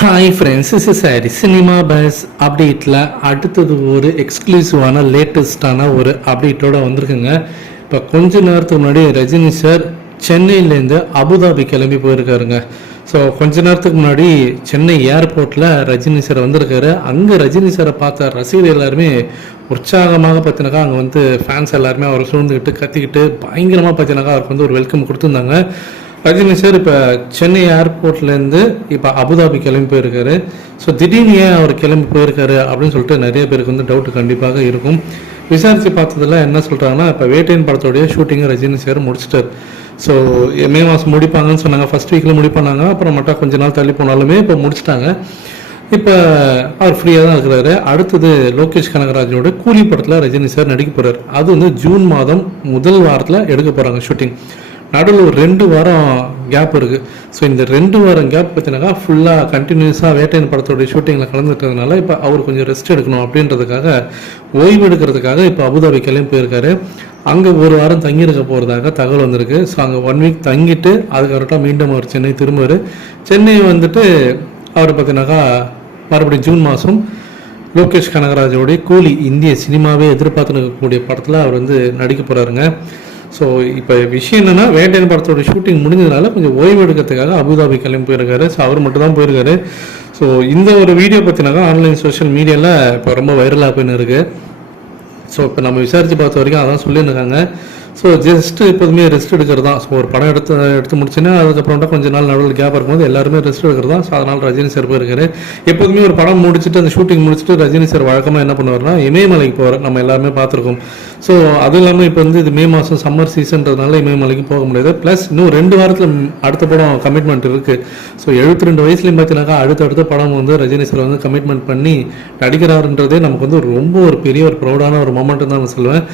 Hi friends is sorry cinema base அப்டேட்டில் அடுத்தது ஒரு எக்ஸ்க்ளூசிவான லேட்டஸ்டான ஒரு அப்டேட்டோட வந்திருக்குங்க. இப்போ கொஞ்ச நேரத்துக்கு முன்னாடி ரஜினி சார் சென்னையிலேருந்து அபுதாபி கிளம்பி போயிருக்காருங்க. ஸோ கொஞ்ச நேரத்துக்கு முன்னாடி சென்னை ஏர்போர்ட்டில் ரஜினி சார் வந்திருக்காரு. அங்கே ரஜினி சாரை பார்த்த ரசிகர் எல்லாருமே உற்சாகமாக பார்த்தினாக்கா அங்கே வந்து ஃபேன்ஸ் எல்லாருமே அவரை சூழ்ந்துக்கிட்டு கத்திக்கிட்டு பயங்கரமாக பார்த்தினாக்கா அவருக்கு வந்து ஒரு வெல்கம் கொடுத்துருந்தாங்க. ரஜினி சார் இப்போ சென்னை ஏர்போர்ட்லேருந்து இப்போ அபுதாபி கிளம்பி போயிருக்காரு. ஸோ திடீர்னு ஏன் அவர் கிளம்பி போயிருக்காரு அப்படின்னு சொல்லிட்டு நிறைய பேருக்கு வந்து டவுட் கண்டிப்பாக இருக்கும். விசாரித்து பார்த்ததுல என்ன சொல்கிறாங்கன்னா இப்போ வேட்டையன் படத்தோடைய ஷூட்டிங்கை ரஜினி சார் முடிச்சிட்டார். ஸோ மே மாதம் முடிப்பாங்கன்னு சொன்னாங்க. ஃபஸ்ட் வீக்கில் முடிப்பானாங்க. அப்புறம் மட்டும் கொஞ்ச நாள் தள்ளி போனாலுமே இப்போ முடிச்சிட்டாங்க. இப்போ அவர் ஃப்ரீயாக தான் இருக்கிறாரு. அடுத்தது லோகேஷ் கனகராஜனோட கூலி படத்தில் ரஜினி சார் நடிக்க போகிறார் அது வந்து ஜூன் மாதம் முதல் வாரத்தில் எடுக்க போகிறாங்க ஷூட்டிங் நடுவில் ஒரு ரெண்டு வாரம் கேப் இருக்குது ஸோ இந்த ரெண்டு வாரம் கேப் பார்த்தீங்கன்னாக்கா ஃபுல்லாக கண்டினியூஸாக வேட்டையன் படத்தோடைய ஷூட்டிங்கில் கலந்துட்டதுனால இப்போ அவர் கொஞ்சம் ரெஸ்ட் எடுக்கணும் அப்படின்றதுக்காக ஓய்வு எடுக்கிறதுக்காக இப்போ அபுதாபி கிளம்பி போயிருக்காரு. அங்கே ஒரு வாரம் தங்கியிருக்க போகிறதாக தகவல் வந்திருக்கு. ஸோ அங்கே ஒன் வீக் தங்கிட்டு அதுக்கப்புறம் மீண்டும் அவர் சென்னை திரும்புவார். சென்னை வந்துட்டு அவர் பார்த்தீங்கன்னாக்கா மறுபடியும் ஜூன் மாதம் லோகேஷ் கனகராஜோடைய கூலி இந்திய சினிமாவே எதிர்பார்த்து இருக்கக்கூடிய படத்தில் அவர் வந்து நடிக்க போகிறாருங்க ஸோ இப்போ விஷயம் என்னென்னா வேட்டையன் படத்தோட ஷூட்டிங் முடிஞ்சதுனால கொஞ்சம் ஓய்வு எடுக்கிறதுக்காக அபுதாபி கிளம்பி போயிருக்காரு. ஸோ அவர் மட்டும் தான் போயிருக்காரு. ஸோ இந்த ஒரு வீடியோ பார்த்தினாக்கா ஆன்லைன் சோஷியல் மீடியாவில் இப்போ ரொம்ப வைரலாக போயின்னு இருக்குது ஸோ இப்போ நம்ம விசாரித்து பார்த்த வரைக்கும் அதான் சொல்லியிருக்காங்க ஸோ ஜஸ்ட் எப்போதுமே ரெஸ்ட் எடுக்கிறது? தான் ஸோ ஒரு படம் எடுத்து எடுத்து முடிச்சுன்னா அதுக்கப்புறம் கொஞ்ச நாள் நடுவில் கேப் இருக்கும்போது எல்லாருமே ரெஸ்ட் எடுக்கிறது? தான் ஸோ அதனால் ரஜினி சார் போயிருக்காரு எப்போதுமே ஒரு படம் முடிச்சுட்டு அந்த ஷூட்டிங் முடிச்சுட்டு ரஜினி சார் வழக்கமாக என்ன பண்ணுவார்னா இமயமலைக்கு போகிற நம்ம எல்லாருமே பார்த்துருக்கோம். ஸோ அதுவும் இல்லாமல் இப்போ வந்து இது மே மாதம் சம்மர் சீசன்றதுனால இமயமலைக்கு போக முடியாது. ப்ளஸ் இன்னும் ரெண்டு வாரத்தில் அடுத்த படம் கமிட்மெண்ட் இருக்குது ஸோ எழுபத்தி ரெண்டு வயசுலையும் பார்த்தீங்கன்னாக்கா அடுத்தடுத்த படம் வந்து ரஜினி சார் வந்து கமிட்மெண்ட் பண்ணி நடிக்கிறாருன்றதே நமக்கு வந்து ரொம்ப ஒரு பெரிய ஒரு ப்ரௌடான ஒரு மொமெண்ட் தான் நான் சொல்லுவேன்.